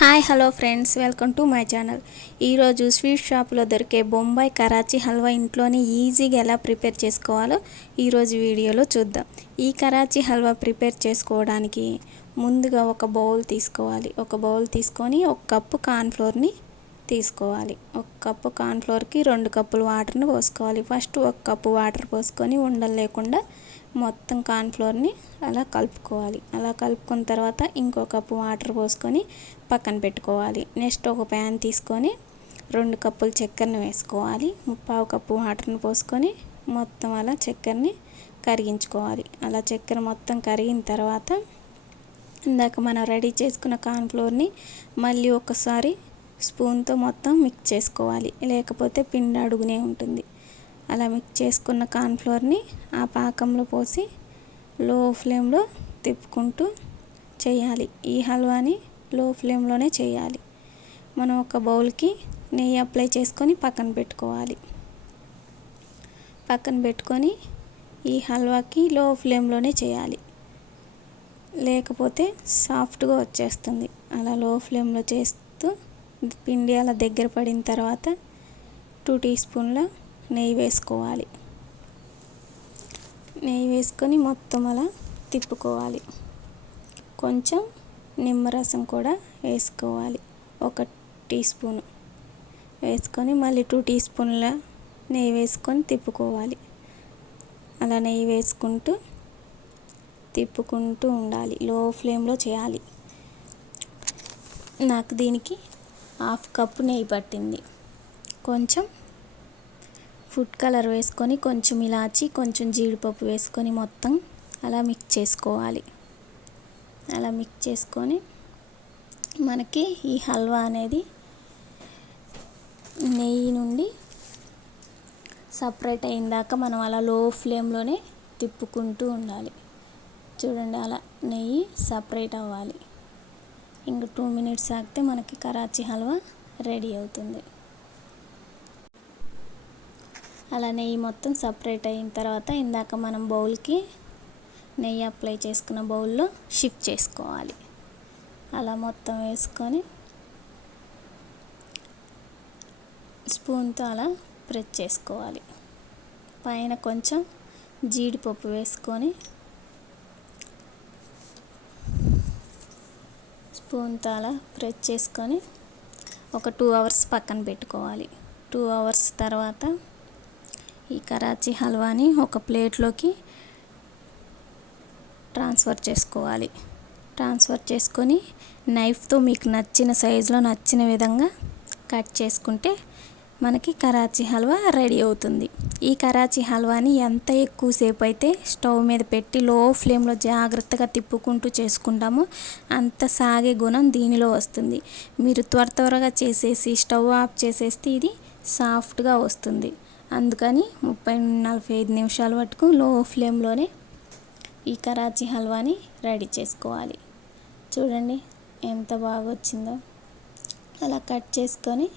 Hi hello friends welcome to my channel ఈరోజు sweet షాప్లో దొరికే బొంబాయి కరాచీ హల్వా ఇంట్లోనే ఈజీగా ఎలా ప్రిపేర్ చేసుకోవాలో ఈరోజు వీడియోలో చూద్దాం. ఈ కరాచీ హల్వా ప్రిపేర్ చేసుకోవడానికి ముందుగా ఒక బౌల్ తీసుకోవాలి. ఒక బౌల్ తీసుకొని ఒక కప్పు కార్న్ఫ్లోర్ని తీసుకోవాలి. ఒక కప్పు కార్న్ఫ్లోర్కి రెండు కప్పులు వాటర్ని పోసుకోవాలి. ఫస్ట్ ఒక కప్పు వాటర్ పోసుకొని ఉండలు లేకుండా మొత్తం కార్న్ఫ్లోర్ని అలా కలుపుకోవాలి. అలా కలుపుకున్న తర్వాత ఇంకో కప్పు వాటర్ పోసుకొని పక్కన పెట్టుకోవాలి. నెక్స్ట్ ఒక ప్యాన్ తీసుకొని రెండు కప్పులు చక్కెరని వేసుకోవాలి. ముప్పావు కప్పు వాటర్ని పోసుకొని మొత్తం అలా చక్కెరని కరిగించుకోవాలి. అలా చక్కెర మొత్తం కరిగిన తర్వాత ఇందాక మనం రెడీ చేసుకున్న కార్న్ఫ్లోర్ని మళ్ళీ ఒకసారి స్పూన్తో మొత్తం మిక్స్ చేసుకోవాలి. లేకపోతే పిండి అడుగునే ఉంటుంది. అలా మిక్స్ చేసుకున్న కార్న్ఫ్లోర్ని ఆ పాకంలో పోసి లో ఫ్లేమ్లో తిప్పుకుంటూ చేయాలి. ఈ హల్వాని లో ఫ్లేమ్లోనే చేయాలి. మనం ఒక బౌల్కి నెయ్యి అప్లై చేసుకొని పక్కన పెట్టుకోవాలి. పక్కన పెట్టుకొని ఈ హల్వాకి లో ఫ్లేమ్లోనే చేయాలి. లేకపోతే సాఫ్ట్గా వచ్చేస్తుంది. అలా లో ఫ్లేమ్లో చేస్తూ పిండి అలా దగ్గర పడిన తర్వాత టూ టీ స్పూన్ల నెయ్యి వేసుకోవాలి. నెయ్యి వేసుకొని మొత్తం అలా తిప్పుకోవాలి. కొంచెం నిమ్మరసం కూడా వేసుకోవాలి. ఒక టీ స్పూను. వేసుకొని మళ్ళీ టూ టీ స్పూన్ల నెయ్యి వేసుకొని తిప్పుకోవాలి. అలా నెయ్యి వేసుకుంటూ తిప్పుకుంటూ ఉండాలి. లో ఫ్లేమ్లో చేయాలి. నాకు దీనికి హాఫ్ కప్పు నెయ్యి పట్టింది. కొంచెం ఫుడ్ కలర్ వేసుకొని కొంచెం ఇలాచి కొంచెం జీడిపప్పు వేసుకొని మొత్తం అలా మిక్స్ చేసుకోవాలి. అలా మిక్స్ చేసుకొని మనకి ఈ హల్వా అనేది నెయ్యి నుండి సపరేట్ అయిందాక మనం అలా లో ఫ్లేమ్లోనే తిప్పుకుంటూ ఉండాలి. చూడండి అలా నెయ్యి సపరేట్ అవ్వాలి. ఇంక టూ మినిట్స్ ఆగితే మనకి కరాచీ హల్వా రెడీ అవుతుంది. అలా నెయ్యి మొత్తం సపరేట్ అయిన తర్వాత ఇందాక మనం బౌల్కి నెయ్యి అప్లై చేసుకున్న బౌల్లో షిఫ్ట్ చేసుకోవాలి. అలా మొత్తం వేసుకొని స్పూన్తో అలా ప్రెస్ చేసుకోవాలి. పైన కొంచెం జీడిపప్పు వేసుకొని స్పూన్తో అలా ప్రెస్ చేసుకొని ఒక టూ అవర్స్ పక్కన పెట్టుకోవాలి. టూ అవర్స్ తర్వాత ఈ కరాచీ హల్వాని ఒక ప్లేట్లోకి ట్రాన్స్ఫర్ చేసుకోవాలి. ట్రాన్స్ఫర్ చేసుకొని నైఫ్తో మీకు నచ్చిన సైజులో నచ్చిన విధంగా కట్ చేసుకుంటే మనకి కరాచీ హల్వా రెడీ అవుతుంది. ఈ కరాచీ హల్వాని ఎంత ఎక్కువసేపు అయితే స్టవ్ మీద పెట్టి లో ఫ్లేమ్లో జాగ్రత్తగా తిప్పుకుంటూ చేసుకుంటామో అంత సాగే గుణం దీనిలో వస్తుంది. మీరు త్వర త్వరగా చేసేసి స్టవ్ ఆఫ్ చేసేస్తే ఇది సాఫ్ట్గా వస్తుంది. అందుకని ముప్పై నలభై ఐదు నిమిషాల వరకు లో ఫ్లేమ్లోనే ఈ కరాచీ హల్వాని రెడీ చేసుకోవాలి. చూడండి ఎంత బాగా వచ్చిందో. అలా కట్ చేసుకొని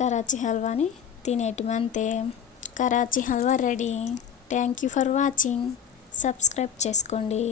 కరాచీ హల్వాని తినేటమంతే Karachi halwa ready. Thank you for watching. Subscribe చేసుకోండి.